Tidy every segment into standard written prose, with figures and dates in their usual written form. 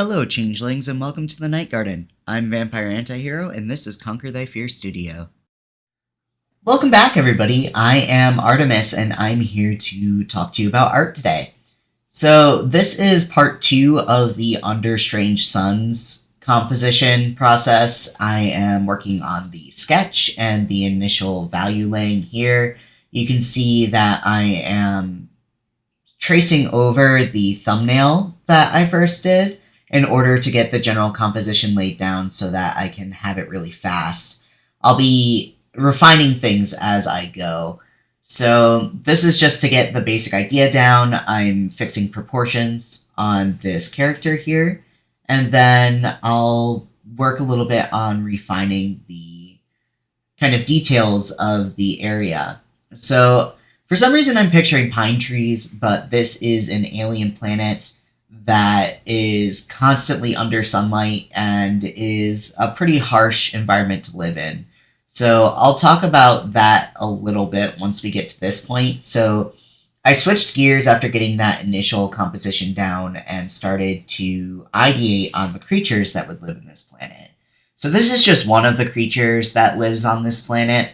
Hello, changelings, and welcome to the Night Garden. I'm VampireAntihero, and this is Conquer Thy Fear Studio. Welcome back, everybody. I am Artemis, and I'm here to talk to you about art today. So, this is part 2 of the Under Strange Suns composition process. I am working on the sketch and the initial value laying here. You can see that I am tracing over the thumbnail that I first did in order to get the general composition laid down so that I can have it really fast. I'll be refining things as I go. So this is just to get the basic idea down. I'm fixing proportions on this character here, and then I'll work a little bit on refining the kind of details of the area. So for some reason I'm picturing pine trees, but this is an alien planet that is constantly under sunlight and is a pretty harsh environment to live in. So I'll talk about that a little bit once we get to this point. So I switched gears after getting that initial composition down and started to ideate on the creatures that would live in this planet. So this is just one of the creatures that lives on this planet.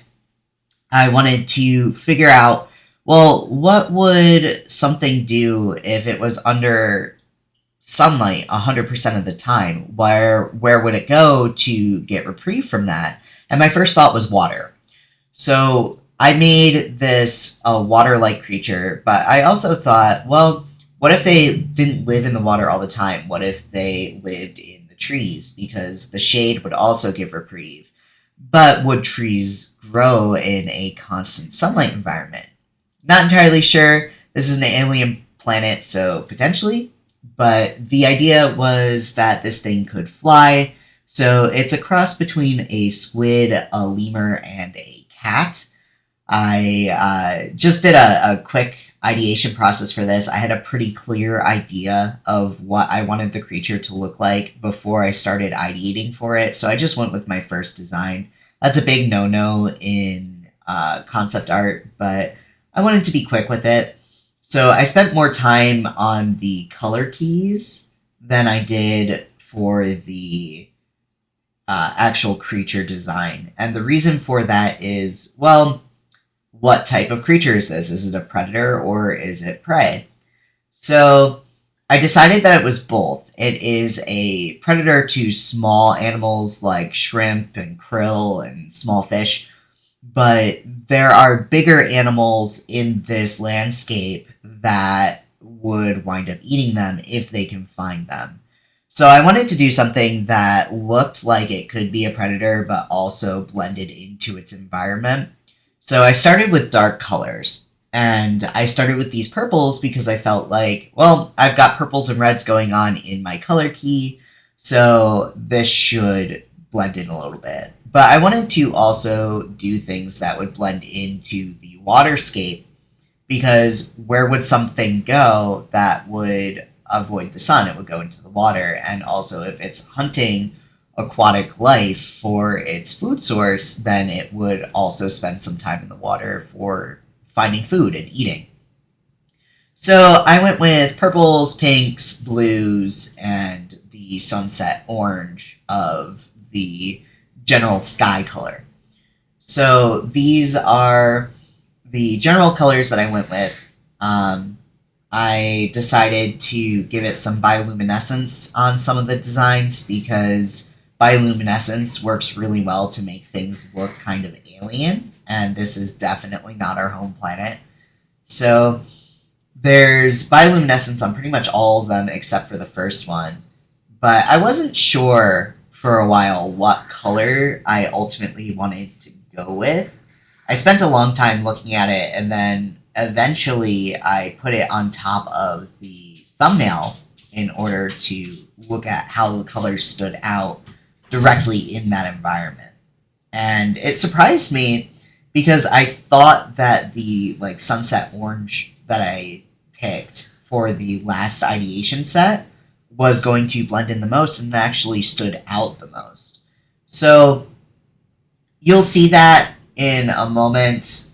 I wanted to figure out, well, what would something do if it was under sunlight 100% of the time? Where would it go to get reprieve from that? And my first thought was water. So I made this a water-like creature, but I also thought, well, what if they didn't live in the water all the time? What if they lived in the trees? Because the shade would also give reprieve. But would trees grow in a constant sunlight environment? Not entirely sure. This is an alien planet, so potentially. But the idea was that this thing could fly. So it's a cross between a squid, a lemur, and a cat. I just did a quick ideation process for this. I had a pretty clear idea of what I wanted the creature to look like before I started ideating for it. So I just went with my first design. That's a big no-no in concept art, but I wanted to be quick with it. So I spent more time on the color keys than I did for the actual creature design. And the reason for that is, well, what type of creature is this? Is it a predator or is it prey? So I decided that it was both. It is a predator to small animals like shrimp and krill and small fish, but there are bigger animals in this landscape that would wind up eating them if they can find them. So I wanted to do something that looked like it could be a predator, but also blended into its environment. So I started with dark colors, and I started with these purples because I felt like, well, I've got purples and reds going on in my color key, so this should blend in a little bit. But I wanted to also do things that would blend into the waterscape, because where would something go that would avoid the sun? It would go into the water. And also, if it's hunting aquatic life for its food source, then it would also spend some time in the water for finding food and eating. So I went with purples, pinks, blues, and the sunset orange of the general sky color. So these are the general colors that I went with. I decided to give it some bioluminescence on some of the designs because bioluminescence works really well to make things look kind of alien, and this is definitely not our home planet. So there's bioluminescence on pretty much all of them except for the first one, but I wasn't sure for a while what color I ultimately wanted to go with. I spent a long time looking at it, and then eventually I put it on top of the thumbnail in order to look at how the colors stood out directly in that environment. And it surprised me because I thought that the sunset orange that I picked for the last ideation set was going to blend in the most, and it actually stood out the most. So you'll see that in a moment.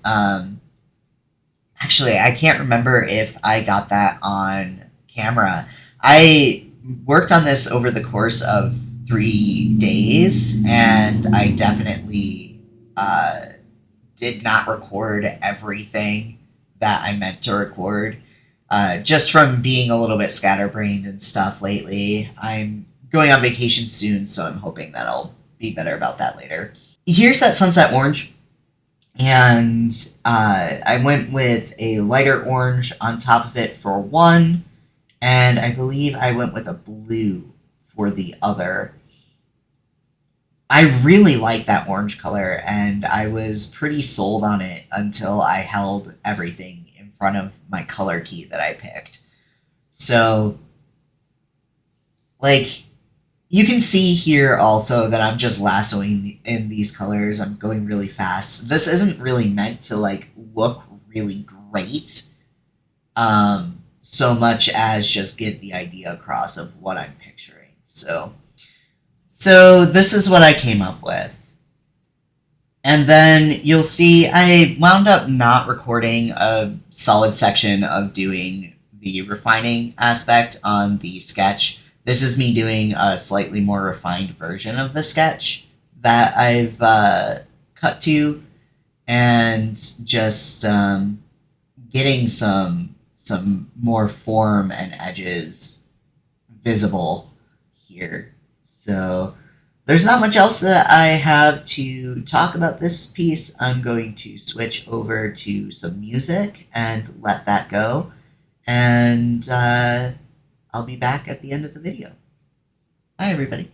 Actually, I can't remember if I got that on camera. I worked on this over the course of 3 days, and I definitely did not record everything that I meant to record. Just from being a little bit scatterbrained and stuff lately. I'm going on vacation soon, so I'm hoping that I'll be better about that later. Here's that sunset orange, and I went with a lighter orange on top of it for one, and I believe I went with a blue for the other. I really like that orange color, and I was pretty sold on it until I held everything in front of my color key that I picked. So, like, you can see here also that I'm just lassoing in these colors. I'm going really fast. This isn't really meant to, like, look really great, so much as just get the idea across of what I'm picturing. So this is what I came up with. And then you'll see I wound up not recording a solid section of doing the refining aspect on the sketch. This is me doing a slightly more refined version of the sketch that I've cut to, and just getting some more form and edges visible here. So there's not much else that I have to talk about this piece. I'm going to switch over to some music and let that go. And I'll be back at the end of the video. Bye, everybody.